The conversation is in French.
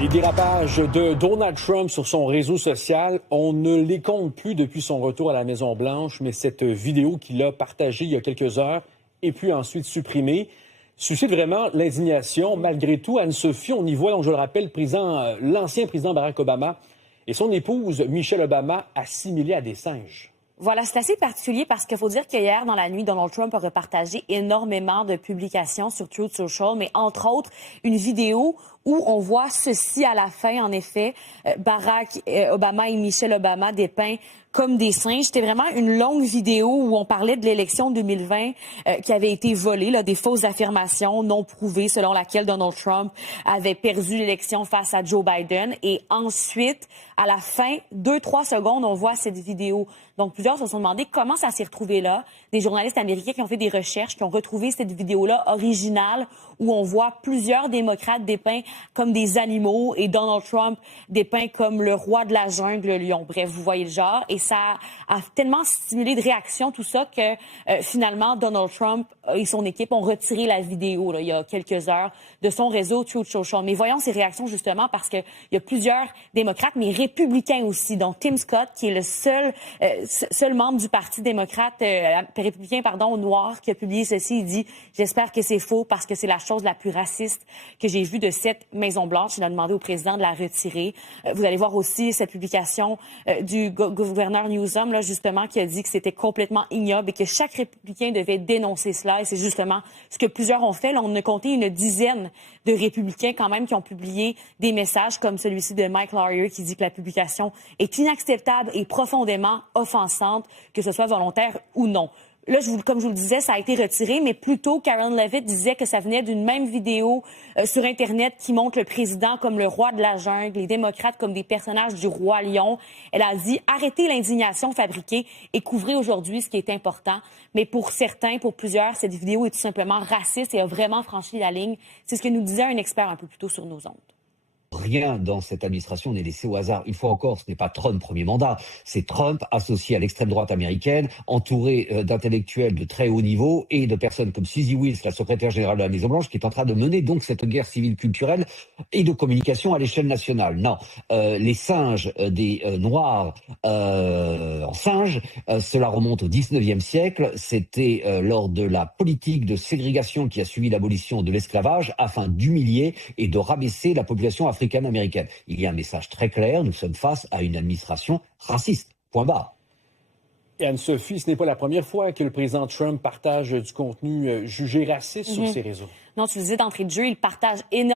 Les dérapages de Donald Trump sur son réseau social, on ne les compte plus depuis son retour à la Maison-Blanche, mais cette vidéo qu'il a partagée il y a quelques heures et puis ensuite supprimée suscite vraiment l'indignation. Malgré tout, Anne-Sophie, on y voit, donc je le rappelle, l'ancien président Barack Obama et son épouse Michelle Obama assimilés à des singes. Voilà, c'est assez particulier parce qu'il faut dire qu'hier, dans la nuit, Donald Trump a repartagé énormément de publications sur Truth Social, mais entre autres, une vidéo où on voit ceci à la fin, en effet, Barack Obama et Michelle Obama dépeints comme des singes. C'était vraiment une longue vidéo où on parlait de l'élection 2020 qui avait été volée, là, des fausses affirmations non prouvées selon laquelle Donald Trump avait perdu l'élection face à Joe Biden. Et ensuite, à la fin, 2-3 secondes, on voit cette vidéo. Donc, plusieurs se sont demandé comment ça s'est retrouvé là. Des journalistes américains qui ont fait des recherches, qui ont retrouvé cette vidéo-là originale où on voit plusieurs démocrates dépeints comme des animaux et Donald Trump dépeint comme le roi de la jungle, le lion. Bref, vous voyez le genre. Et ça a tellement stimulé de réactions, tout ça, que finalement, Donald Trump et son équipe ont retiré la vidéo là, il y a quelques heures de son réseau Truth Social. Mais voyons ces réactions justement parce qu'il y a plusieurs démocrates, mais républicains aussi, dont Tim Scott, qui est le seul membre du Parti démocrate, républicain, noir, qui a publié ceci. Il dit « J'espère que c'est faux parce que c'est la chose la plus raciste que j'ai vue de cette Maison-Blanche. » Il a demandé au président de la retirer. Vous allez voir aussi cette publication du gouverneur Newsom, là, justement, qui a dit que c'était complètement ignoble et que chaque républicain devait dénoncer cela. Et c'est justement ce que plusieurs ont fait. Là, on a compté une dizaine de républicains quand même qui ont publié des messages comme celui-ci de Mike Laurier qui dit que la publication est inacceptable et profondément offensante, que ce soit volontaire ou non. Là, comme je vous le disais, ça a été retiré, mais plus tôt, Karen Levitt disait que ça venait d'une même vidéo sur Internet qui montre le président comme le roi de la jungle, les démocrates comme des personnages du roi lion. Elle a dit « Arrêtez l'indignation fabriquée et couvrez aujourd'hui ce qui est important ». Mais pour certains, pour plusieurs, cette vidéo est tout simplement raciste et a vraiment franchi la ligne. C'est ce que nous disait un expert un peu plus tôt sur nos ondes. Rien dans cette administration n'est laissé au hasard. Une fois encore, ce n'est pas Trump premier mandat, c'est Trump associé à l'extrême droite américaine, entouré d'intellectuels de très haut niveau et de personnes comme Suzy Wiles, la secrétaire générale de la Maison-Blanche, qui est en train de mener donc cette guerre civile culturelle et de communication à l'échelle nationale. Non, les singes des Noirs en singes, cela remonte au 19e siècle. C'était lors de la politique de ségrégation qui a suivi l'abolition de l'esclavage afin d'humilier et de rabaisser la population africaine. Américaine. Il y a un message très clair, nous sommes face à une administration raciste. Point barre. Et Anne-Sophie, ce n'est pas la première fois que le président Trump partage du contenu jugé raciste sur ses réseaux. Non, tu le disais d'entrée de jeu, il partage énormément